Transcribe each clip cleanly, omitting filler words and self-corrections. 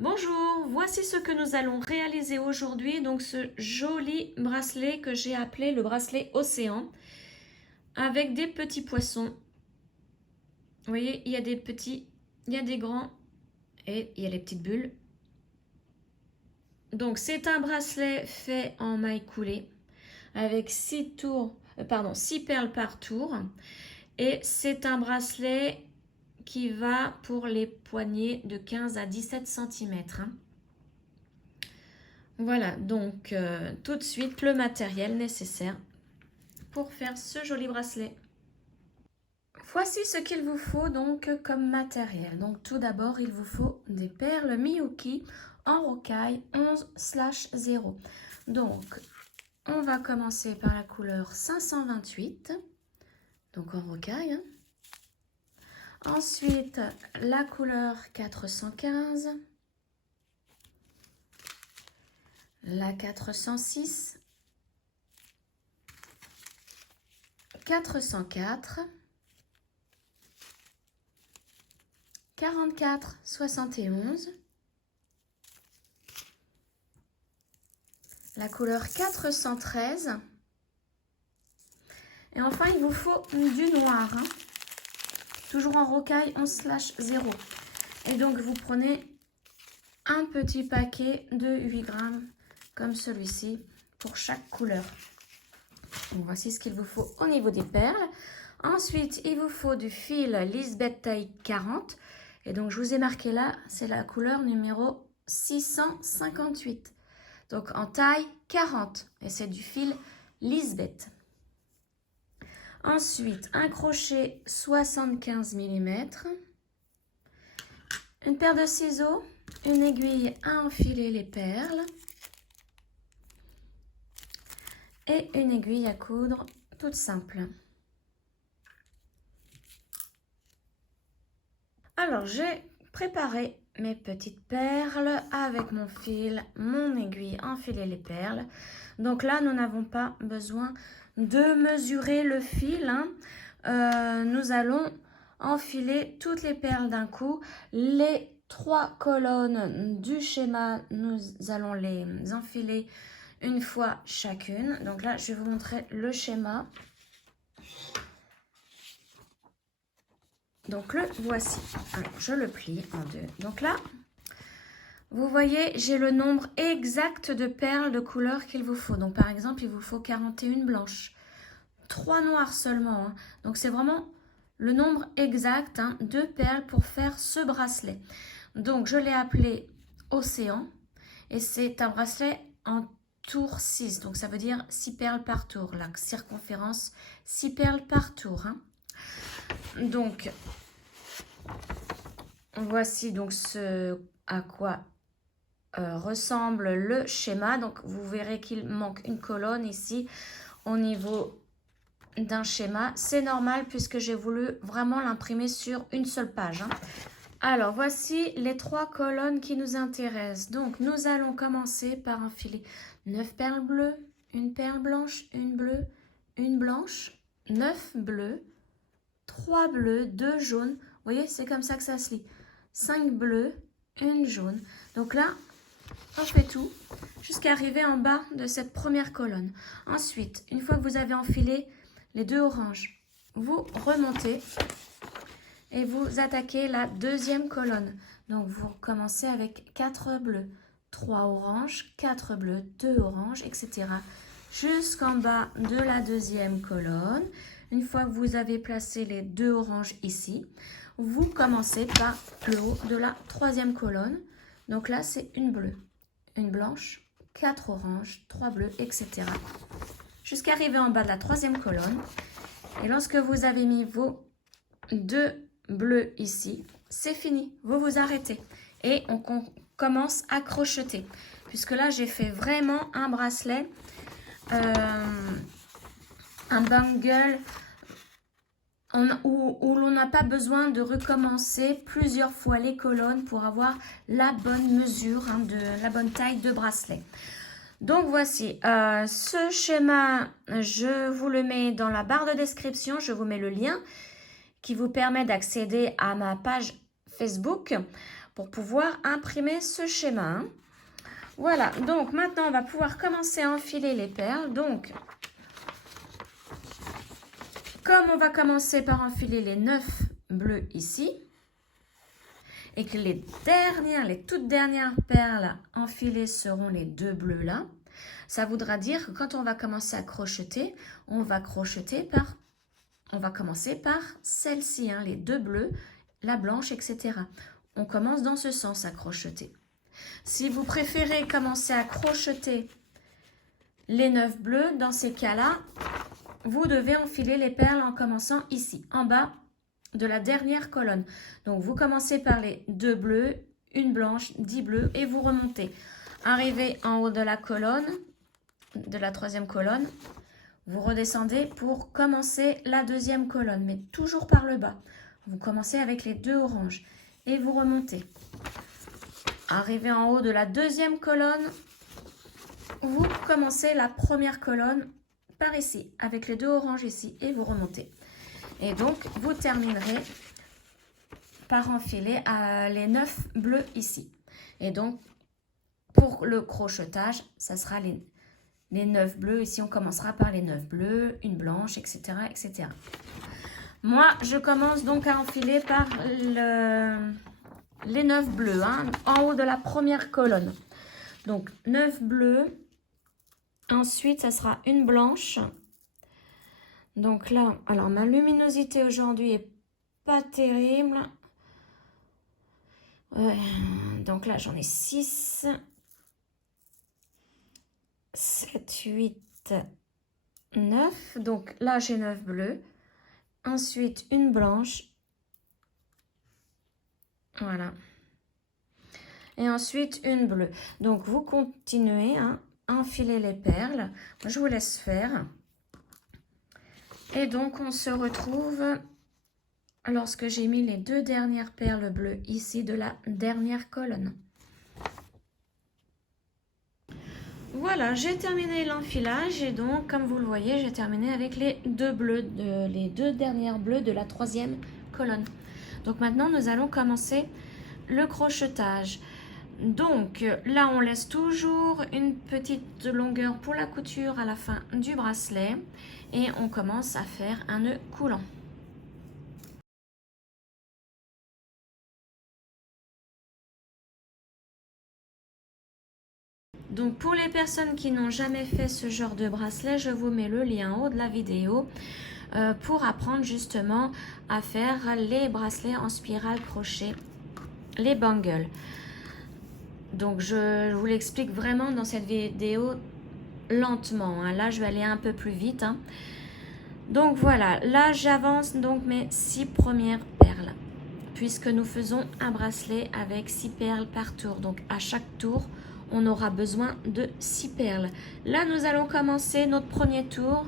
Bonjour, voici ce que nous allons réaliser aujourd'hui, donc ce joli bracelet que j'ai appelé le bracelet océan, avec des petits poissons. Vous voyez, il y a des petits, il y a des grands et il y a les petites bulles. Donc c'est un bracelet fait en maille coulée, avec 6 perles par tour, et c'est un bracelet qui va pour les poignets de 15 à 17 cm. Voilà, donc tout de suite le matériel nécessaire pour faire ce joli bracelet. Voici ce qu'il vous faut donc comme matériel. Donc tout d'abord, il vous faut des perles Miyuki en rocaille 11/0. Donc on va commencer par la couleur 528, donc en rocaille. Ensuite, la couleur 415, la 406, 404, 44, 71, la couleur 413, et enfin il vous faut du noir, toujours en rocaille 11/0. Et donc vous prenez un petit paquet de 8 grammes comme celui-ci pour chaque couleur. Donc voici ce qu'il vous faut au niveau des perles. Ensuite, il vous faut du fil Lisbeth taille 40. Et donc, je vous ai marqué là, c'est la couleur numéro 658. Donc, en taille 40. Et c'est du fil Lisbeth. Ensuite, un crochet 75 mm. Une paire de ciseaux. Une aiguille à enfiler les perles. Et une aiguille à coudre toute simple. Alors, j'ai préparé mes petites perles avec mon fil, mon aiguille, enfiler les perles. Donc là, nous n'avons pas besoin de mesurer le fil. Nous allons enfiler toutes les perles d'un coup. Les 3 colonnes du schéma, nous allons les enfiler une fois chacune. Donc là, je vais vous montrer le schéma. Donc le voici. Alors, je le plie en deux. Donc là, vous voyez, j'ai le nombre exact de perles de couleur qu'il vous faut. Donc par exemple, il vous faut 41 blanches. 3 noires seulement. Donc c'est vraiment le nombre exact de perles pour faire ce bracelet. Donc je l'ai appelé Océan. Et c'est un bracelet en tour 6. Donc ça veut dire 6 perles par tour. La circonférence, 6 perles par tour. Donc, voici donc ce à quoi ressemble le schéma. Donc, vous verrez qu'il manque une colonne ici au niveau d'un schéma. C'est normal puisque j'ai voulu vraiment l'imprimer sur une seule page. Alors, voici les 3 colonnes qui nous intéressent. Donc, nous allons commencer par enfiler 9 perles bleues, une perle blanche, une bleue, une blanche, 9 bleus, 3 bleus, 2 jaunes. Vous voyez, c'est comme ça que ça se lit. 5 bleus, une jaune. Donc là, on fait tout jusqu'à arriver en bas de cette première colonne. Ensuite, une fois que vous avez enfilé les 2 oranges, vous remontez et vous attaquez la deuxième colonne. Donc, vous commencez avec 4 bleus, 3 oranges, 4 bleus, 2 oranges, etc. Jusqu'en bas de la deuxième colonne. Une fois que vous avez placé les 2 oranges ici, vous commencez par le haut de la troisième colonne. Donc là, c'est une bleue, une blanche, 4 oranges, 3 bleus, etc. Jusqu'à arriver en bas de la troisième colonne. Et lorsque vous avez mis vos 2 bleus ici, c'est fini. Vous vous arrêtez. Et on commence à crocheter. Puisque là, j'ai fait vraiment un bracelet, un bangle où l'on n'a pas besoin de recommencer plusieurs fois les colonnes pour avoir la bonne mesure, la bonne taille de bracelet. Donc voici, ce schéma, je vous le mets dans la barre de description, je vous mets le lien qui vous permet d'accéder à ma page Facebook pour pouvoir imprimer ce schéma. Hein. Voilà, donc maintenant on va pouvoir commencer à enfiler les perles. Donc, comme on va commencer par enfiler les 9 bleus ici, et que les toutes dernières perles enfilées seront les 2 bleus là, ça voudra dire que quand on va commencer à crocheter, on va commencer par celle-ci, hein, les 2 bleus, la blanche, etc. On commence dans ce sens à crocheter. Si vous préférez commencer à crocheter les 9 bleus, dans ces cas-là, vous devez enfiler les perles en commençant ici, en bas de la dernière colonne. Donc, vous commencez par les 2 bleus, une blanche, 10 bleus et vous remontez. Arrivez en haut de la colonne, de la 3e colonne, vous redescendez pour commencer la 2e colonne, mais toujours par le bas. Vous commencez avec les 2 oranges et vous remontez. Arrivez en haut de la 2e colonne, vous commencez la 1re colonne par ici, avec les 2 oranges ici et vous remontez. Et donc, vous terminerez par enfiler les 9 bleus ici. Et donc, pour le crochetage, ça sera les 9 bleus. Ici, on commencera par les 9 bleus, une blanche, etc. etc. Moi, je commence donc à enfiler par les 9 bleus, hein, en haut de la 1re colonne. Donc, 9 bleus. Ensuite, ça sera une blanche. Donc là, alors ma luminosité aujourd'hui est pas terrible. Donc là, j'en ai 6, 7, 8, 9. Donc là, j'ai 9 bleus. Ensuite, une blanche. Voilà. Et ensuite, une bleue. Donc, vous continuez à enfiler les perles. Je vous laisse faire. Et donc, on se retrouve lorsque j'ai mis les 2 dernières perles bleues ici de la dernière colonne. Voilà, j'ai terminé l'enfilage et donc, comme vous le voyez, j'ai terminé avec les 2 bleus, les 2 dernières bleues de la 3e colonne. Donc maintenant, nous allons commencer le crochetage. Donc là, on laisse toujours une petite longueur pour la couture à la fin du bracelet et on commence à faire un nœud coulant. Donc pour les personnes qui n'ont jamais fait ce genre de bracelet, je vous mets le lien en haut de la vidéo pour apprendre justement à faire les bracelets en spirale crochet, les bangles. Donc je vous l'explique vraiment dans cette vidéo lentement. Hein. Là, je vais aller un peu plus vite. Hein. Donc voilà, là j'avance donc mes 6 premières perles. Puisque nous faisons un bracelet avec 6 perles par tour. Donc à chaque tour, on aura besoin de 6 perles. Là, nous allons commencer notre premier tour.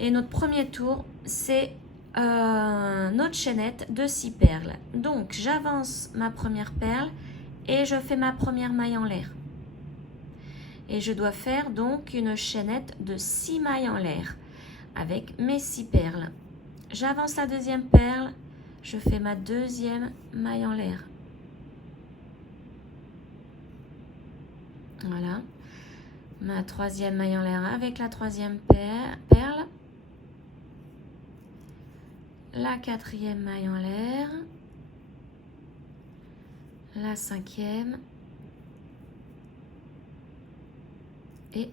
Et notre premier tour, c'est notre chaînette de 6 perles. Donc, j'avance ma première perle et je fais ma première maille en l'air. Et je dois faire donc une chaînette de 6 mailles en l'air avec mes 6 perles. J'avance la deuxième perle, je fais ma deuxième maille en l'air. Voilà. Ma troisième maille en l'air avec la troisième perle. La quatrième maille en l'air. La cinquième. Et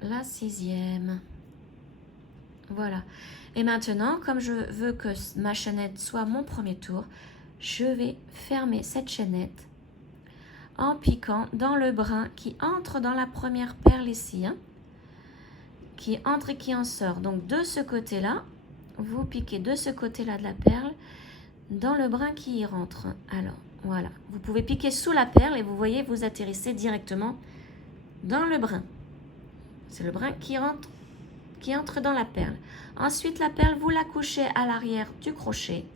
la sixième. Voilà. Et maintenant, comme je veux que ma chaînette soit mon premier tour, je vais fermer cette chaînette en piquant dans le brin qui entre dans la première perle ici, hein, qui entre et qui en sort. Donc de ce côté-là, vous piquez de ce côté-là de la perle dans le brin qui y rentre. Alors, voilà. Vous pouvez piquer sous la perle et vous voyez, vous atterrissez directement dans le brin. C'est le brin qui entre dans la perle. Ensuite, la perle, vous la couchez à l'arrière du crochet.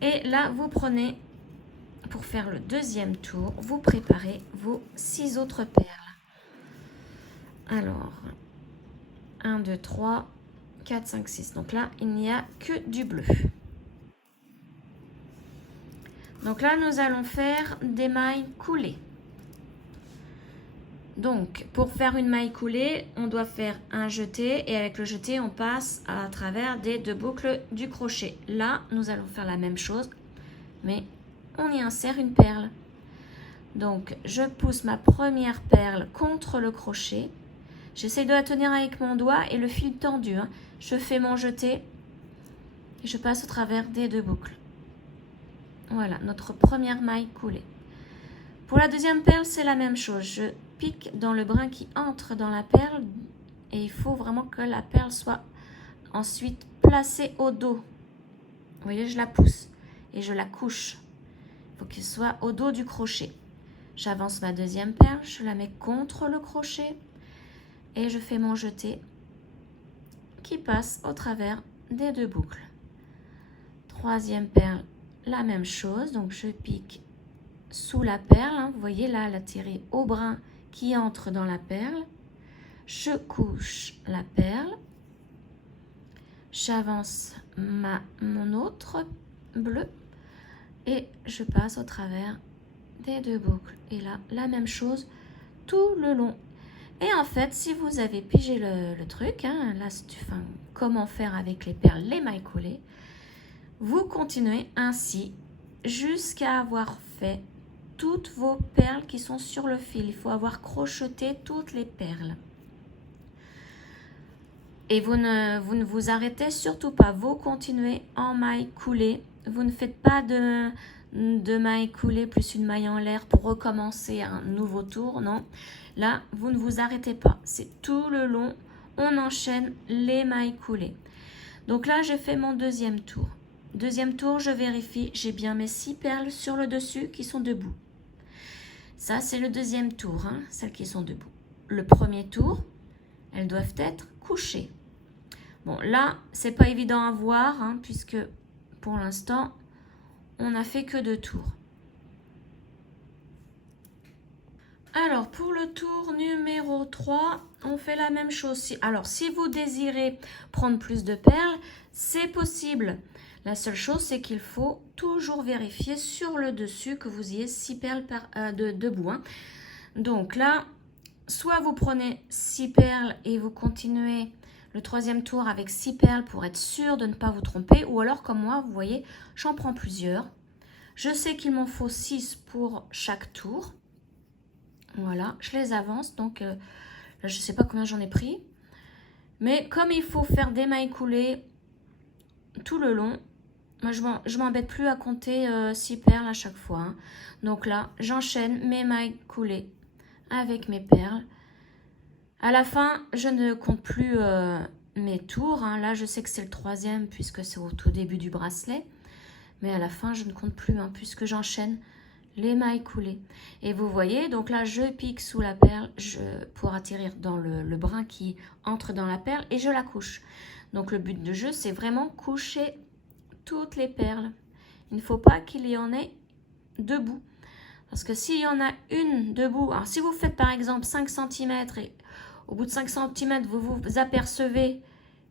Et là, vous prenez, pour faire le deuxième tour, vous préparez vos 6 autres perles. Alors, 1, 2, 3, 4, 5, 6. Donc là, il n'y a que du bleu. Donc là, nous allons faire des mailles coulées. Donc, pour faire une maille coulée, on doit faire un jeté et avec le jeté, on passe à travers des 2 boucles du crochet. Là, nous allons faire la même chose, mais on y insère une perle. Donc, je pousse ma première perle contre le crochet. J'essaie de la tenir avec mon doigt et le fil tendu. Hein. Je fais mon jeté et je passe au travers des 2 boucles. Voilà, notre première maille coulée. Pour la deuxième perle, c'est la même chose. Je pique dans le brin qui entre dans la perle et il faut vraiment que la perle soit ensuite placée au dos. Vous voyez, je la pousse et je la couche. Il faut qu'elle soit au dos du crochet. J'avance ma deuxième perle, je la mets contre le crochet et je fais mon jeté qui passe au travers des 2 boucles. Troisième perle, la même chose, donc je pique sous la perle, hein. Vous voyez là, elle a tiré au brin qui entre dans la perle. Je couche la perle, j'avance mon autre bleu et je passe au travers des 2 boucles. Et là, la même chose tout le long. Et en fait, si vous avez pigé le truc, hein, là, comment faire avec les perles, les mailles coulées, vous continuez ainsi jusqu'à avoir fait toutes vos perles qui sont sur le fil. Il faut avoir crocheté toutes les perles. Et vous ne vous arrêtez surtout pas. Vous continuez en maille coulée. Vous ne faites pas de maille coulée plus une maille en l'air pour recommencer un nouveau tour. Non, là, vous ne vous arrêtez pas. C'est tout le long. On enchaîne les mailles coulées. Donc là, j'ai fait mon deuxième tour. Deuxième tour, je vérifie. J'ai bien mes 6 perles sur le dessus qui sont debout. Ça, c'est le deuxième tour, hein, celles qui sont debout. Le premier tour, elles doivent être couchées. Bon, là, c'est pas évident à voir, hein, puisque pour l'instant, on n'a fait que 2 tours. Alors, pour le tour numéro 3, on fait la même chose. Alors, si vous désirez prendre plus de perles, c'est possible. La seule chose, c'est qu'il faut toujours vérifier sur le dessus que vous ayez 6 perles debout. Hein. Donc là, soit vous prenez 6 perles et vous continuez le troisième tour avec 6 perles pour être sûr de ne pas vous tromper. Ou alors, comme moi, vous voyez, j'en prends plusieurs. Je sais qu'il m'en faut 6 pour chaque tour. Voilà, je les avance. Donc, là, je ne sais pas combien j'en ai pris. Mais comme il faut faire des mailles coulées tout le long, moi, je m'embête plus à compter 6 perles à chaque fois. Hein. Donc là, j'enchaîne mes mailles coulées avec mes perles. À la fin, je ne compte plus mes tours. Hein. Là, je sais que c'est le troisième puisque c'est au tout début du bracelet. Mais à la fin, je ne compte plus hein, puisque j'enchaîne les mailles coulées. Et vous voyez, donc là, je pique sous la perle pour atterrir dans le brin qui entre dans la perle et je la couche. Donc le but de jeu, c'est vraiment coucher toutes les perles. Il ne faut pas qu'il y en ait debout. Parce que s'il y en a une debout, alors si vous faites par exemple 5 cm et au bout de 5 cm, vous vous apercevez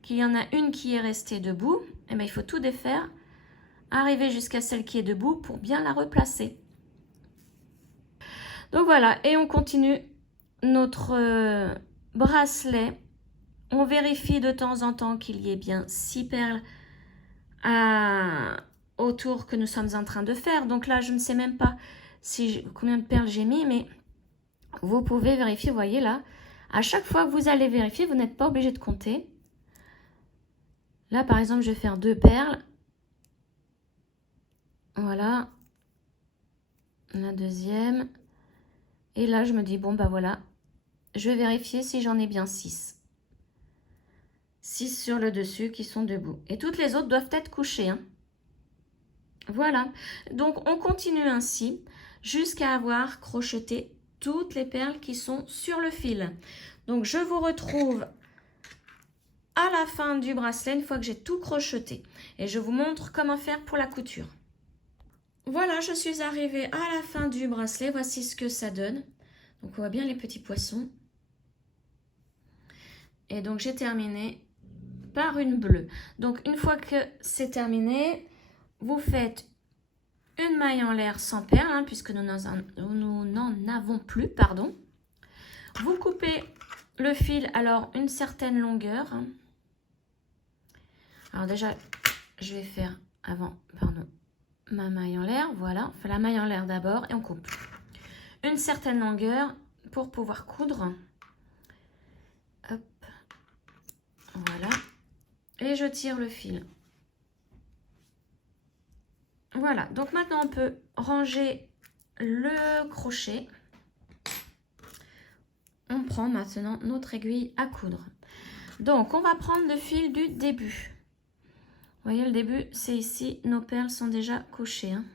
qu'il y en a une qui est restée debout, eh bien, il faut tout défaire, arriver jusqu'à celle qui est debout pour bien la replacer. Donc voilà, et on continue notre bracelet. On vérifie de temps en temps qu'il y ait bien 6 perles au tour que nous sommes en train de faire. Donc là, je ne sais même pas combien de perles j'ai mis, mais vous pouvez vérifier, vous voyez là. À chaque fois que vous allez vérifier, vous n'êtes pas obligé de compter. Là, par exemple, je vais faire 2 perles. Voilà. La deuxième. Et là, je me dis, bon, bah voilà. Je vais vérifier si j'en ai bien 6. 6 sur le dessus qui sont debout. Et toutes les autres doivent être couchées. Hein. Voilà. Donc, on continue ainsi jusqu'à avoir crocheté toutes les perles qui sont sur le fil. Donc, je vous retrouve à la fin du bracelet une fois que j'ai tout crocheté. Et je vous montre comment faire pour la couture. Voilà, je suis arrivée à la fin du bracelet. Voici ce que ça donne. Donc, on voit bien les petits poissons. Et donc, j'ai terminé par une bleue. Donc, une fois que c'est terminé, vous faites une maille en l'air sans perle, hein, puisque nous n'en avons plus, pardon. Vous coupez le fil, alors une certaine longueur. Hein. Alors déjà, je vais faire avant, pardon, ma maille en l'air, voilà. On fait la maille en l'air d'abord et on coupe. Une certaine longueur pour pouvoir coudre. Hop, voilà. Et je tire le fil. Voilà, donc maintenant on peut ranger le crochet. On prend maintenant notre aiguille à coudre. Donc on va prendre le fil du début. Vous voyez le début, c'est ici, nos perles sont déjà couchées. Hein.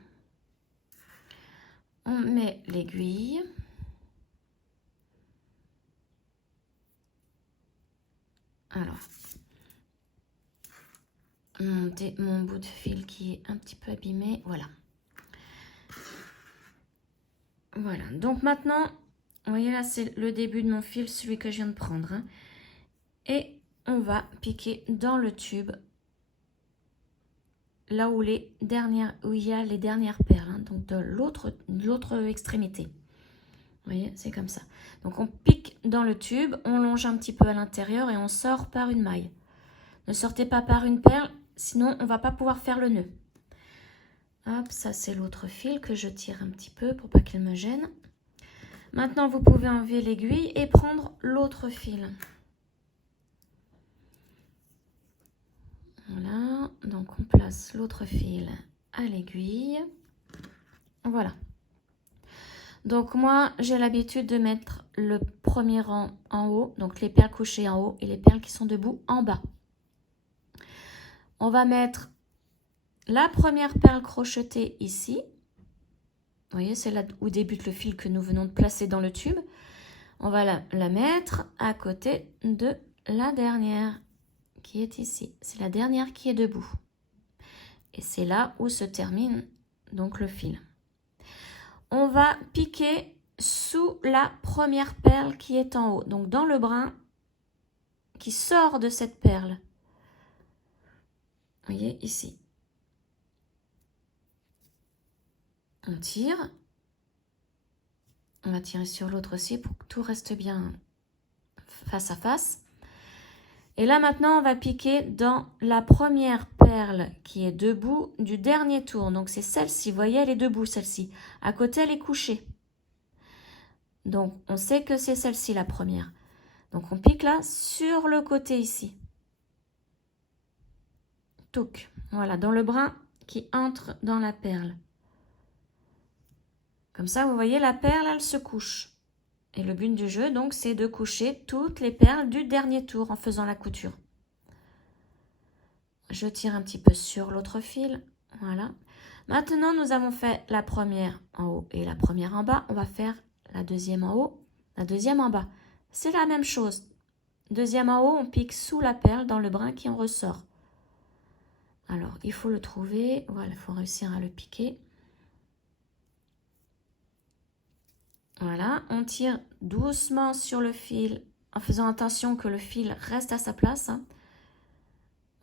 On met l'aiguille. Alors, monter mon bout de fil qui est un petit peu abîmé, voilà. Voilà, donc maintenant, vous voyez là, c'est le début de mon fil, celui que je viens de prendre. Hein. Et on va piquer dans le tube, là où, où il y a les dernières perles, hein, donc de l'autre extrémité. Vous voyez, c'est comme ça. Donc on pique dans le tube, on longe un petit peu à l'intérieur et on sort par une maille. Ne sortez pas par une perle, sinon on ne va pas pouvoir faire le nœud. Hop, ça c'est l'autre fil que je tire un petit peu pour pas qu'il me gêne. Maintenant vous pouvez enlever l'aiguille et prendre l'autre fil. Voilà, donc on place l'autre fil à l'aiguille. Voilà. Donc moi j'ai l'habitude de mettre le premier rang en haut, donc les perles couchées en haut et les perles qui sont debout en bas. On va mettre la première perle crochetée ici. Vous voyez, c'est là où débute le fil que nous venons de placer dans le tube. On va la mettre à côté de la dernière qui est ici. C'est la dernière qui est debout. Et c'est là où se termine donc le fil. On va piquer sous la première perle qui est en haut. Donc dans le brin qui sort de cette perle. Vous voyez ici. On tire. On va tirer sur l'autre aussi pour que tout reste bien face à face. Et là maintenant on va piquer dans la première perle qui est debout du dernier tour. Donc c'est celle-ci, vous voyez elle est debout celle-ci. À côté elle est couchée. Donc on sait que c'est celle-ci la première. Donc on pique là sur le côté ici. Touc. Voilà, dans le brin qui entre dans la perle. Comme ça, vous voyez, la perle, elle se couche. Et le but du jeu, donc, c'est de coucher toutes les perles du dernier tour en faisant la couture. Je tire un petit peu sur l'autre fil. Voilà. Maintenant, nous avons fait la première en haut et la première en bas. On va faire la deuxième en haut, la deuxième en bas. C'est la même chose. Deuxième en haut, on pique sous la perle dans le brin qui en ressort. Alors, il faut le trouver. Voilà, il faut réussir à le piquer. Voilà, on tire doucement sur le fil en faisant attention que le fil reste à sa place. Hein.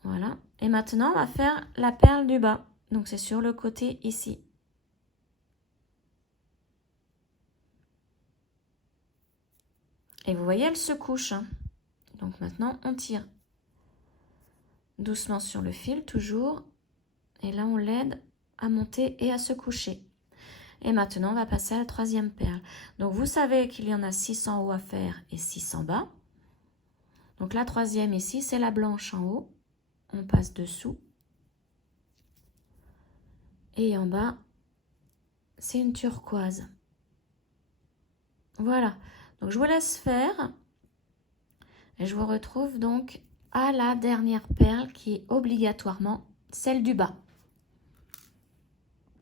Voilà, et maintenant on va faire la perle du bas. Donc c'est sur le côté ici. Et vous voyez, elle se couche. Hein. Donc maintenant on tire doucement sur le fil, toujours. Et là on l'aide à monter et à se coucher. Et maintenant on va passer à la troisième perle. Donc vous savez qu'il y en a 6 en haut à faire et 6 en bas. Donc la troisième ici, c'est la blanche en haut. On passe dessous. Et en bas, c'est une turquoise. Voilà. Donc je vous laisse faire. Et je vous retrouve donc à la dernière perle qui est obligatoirement celle du bas.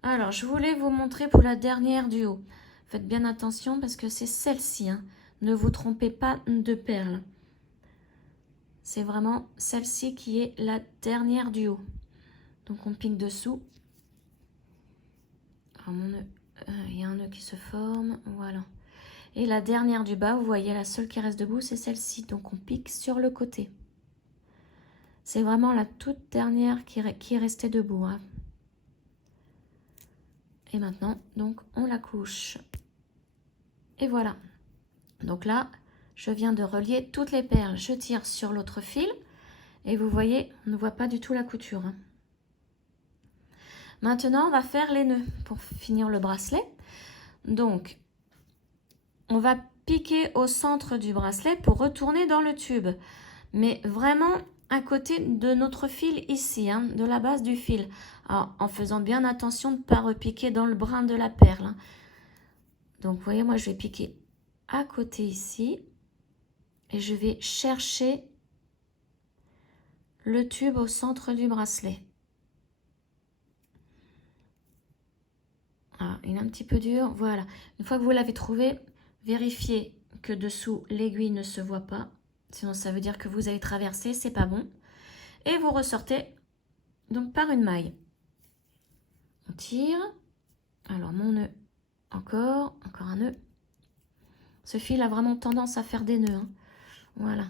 Alors, je voulais vous montrer pour la dernière du haut. Faites bien attention parce que c'est celle-ci. Hein. Ne vous trompez pas de perle. C'est vraiment celle-ci qui est la dernière du haut. Donc, on pique dessous. Alors, mon nœud, il y a un nœud qui se forme. Voilà. Et la dernière du bas, vous voyez, la seule qui reste debout, c'est celle-ci. Donc, on pique sur le côté. C'est vraiment la toute dernière qui est restée debout. Hein. Et maintenant, donc, on la couche. Et voilà. Donc là, je viens de relier toutes les perles. Je tire sur l'autre fil. Et vous voyez, on ne voit pas du tout la couture. Hein. Maintenant, on va faire les nœuds pour finir le bracelet. Donc, on va piquer au centre du bracelet pour retourner dans le tube. Mais vraiment à côté de notre fil ici, hein, de la base du fil. Alors, en faisant bien attention de ne pas repiquer dans le brin de la perle. Hein. Donc, vous voyez, moi, je vais piquer à côté ici. Et je vais chercher le tube au centre du bracelet. Ah, il est un petit peu dur, voilà. Une fois que vous l'avez trouvé, vérifiez que dessous l'aiguille ne se voit pas. Sinon ça veut dire que vous avez traversé, c'est pas bon. Et vous ressortez donc par une maille. On tire. Alors mon nœud, encore un nœud. Ce fil a vraiment tendance à faire des nœuds. Hein. Voilà.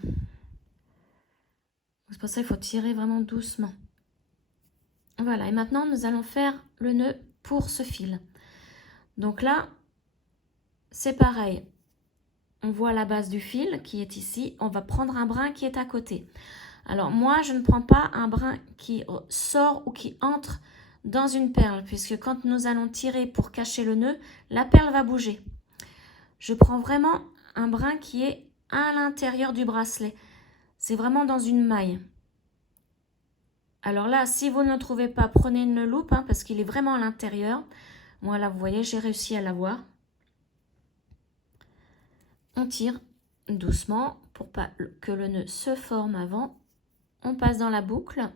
C'est pour ça qu'il faut tirer vraiment doucement. Voilà, et maintenant nous allons faire le nœud pour ce fil. Donc là, c'est pareil. On voit la base du fil qui est ici. On va prendre un brin qui est à côté. Alors moi, je ne prends pas un brin qui sort ou qui entre dans une perle, puisque quand nous allons tirer pour cacher le nœud, la perle va bouger. Je prends vraiment un brin qui est à l'intérieur du bracelet. C'est vraiment dans une maille. Alors là, si vous ne le trouvez pas, prenez une loupe, hein, parce qu'il est vraiment à l'intérieur. Moi, là, vous voyez, j'ai réussi à l'avoir. On tire doucement pour pas que le nœud se forme avant. On passe dans la boucle.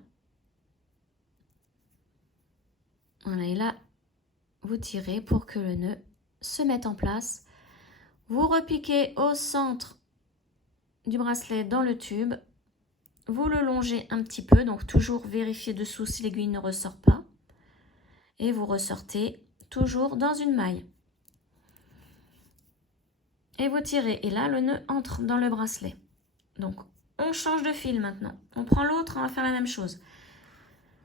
Voilà, et là, vous tirez pour que le nœud se mette en place. Vous repiquez au centre du bracelet dans le tube. Vous le longez un petit peu, donc toujours vérifier dessous si l'aiguille ne ressort pas. Et vous ressortez toujours dans une maille. Et vous tirez, et là, le nœud entre dans le bracelet. Donc, on change de fil maintenant. On prend l'autre, on va faire la même chose.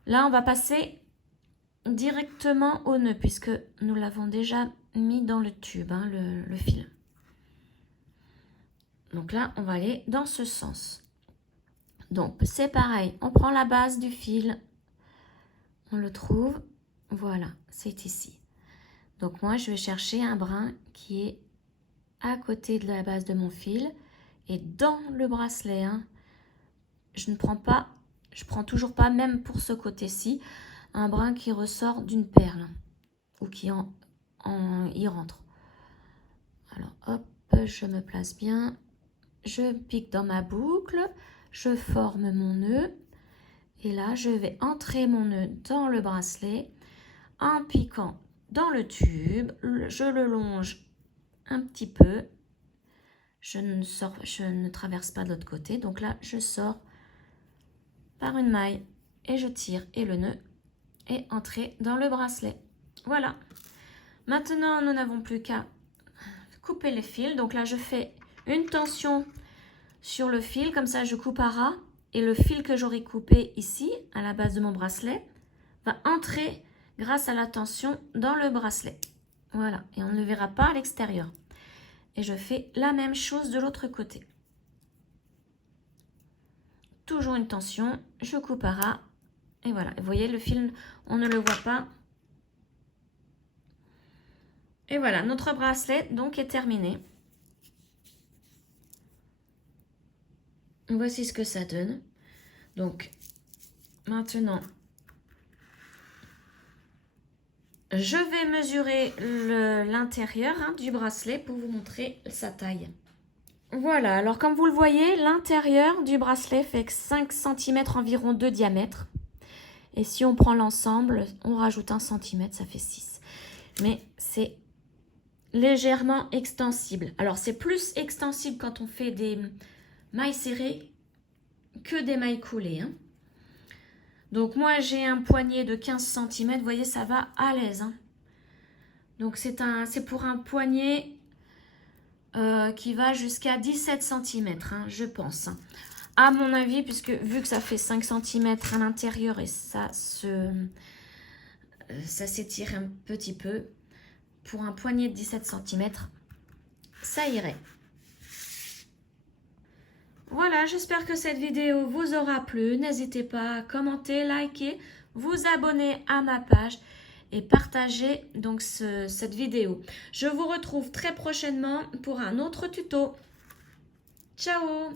Là, on va passer directement au nœud, puisque nous l'avons déjà mis dans le tube, hein, le fil. Donc là, on va aller dans ce sens. Donc, c'est pareil. On prend la base du fil. On le trouve. Voilà, c'est ici. Donc, moi, je vais chercher un brin qui est à côté de la base de mon fil. Et dans le bracelet, hein, je ne prends pas, je prends toujours pas, même pour ce côté-ci, un brin qui ressort d'une perle ou qui y rentre. Alors, hop, je me place bien. Je pique dans ma boucle, je forme mon nœud et là je vais entrer mon nœud dans le bracelet en piquant dans le tube, je le longe un petit peu, je ne traverse pas de l'autre côté, donc là je sors par une maille et je tire et le nœud est entré dans le bracelet. Voilà, maintenant nous n'avons plus qu'à couper les fils, donc là je fais une tension sur le fil, comme ça je coupe à ras et le fil que j'aurai coupé ici à la base de mon bracelet va entrer grâce à la tension dans le bracelet. Voilà, et on ne le verra pas à l'extérieur. Et je fais la même chose de l'autre côté. Toujours une tension, je coupe à ras et voilà. Vous voyez le fil, on ne le voit pas. Et voilà, notre bracelet donc est terminé. Voici ce que ça donne. Donc, maintenant, je vais mesurer l'intérieur du bracelet pour vous montrer sa taille. Voilà, alors comme vous le voyez, l'intérieur du bracelet fait 5 cm environ de diamètre. Et si on prend l'ensemble, on rajoute 1 cm, ça fait 6. Mais c'est légèrement extensible. Alors, c'est plus extensible quand on fait des mailles serrées que des mailles coulées. Hein. Donc, moi, j'ai un poignet de 15 cm. Vous voyez, ça va à l'aise. Hein. Donc, c'est pour un poignet qui va jusqu'à 17 cm, hein, je pense. Hein. À mon avis, puisque vu que ça fait 5 cm à l'intérieur et ça se ça s'étire un petit peu. Pour un poignet de 17 cm, ça irait. Voilà, j'espère que cette vidéo vous aura plu. N'hésitez pas à commenter, liker, vous abonner à ma page et partager donc cette vidéo. Je vous retrouve très prochainement pour un autre tuto. Ciao!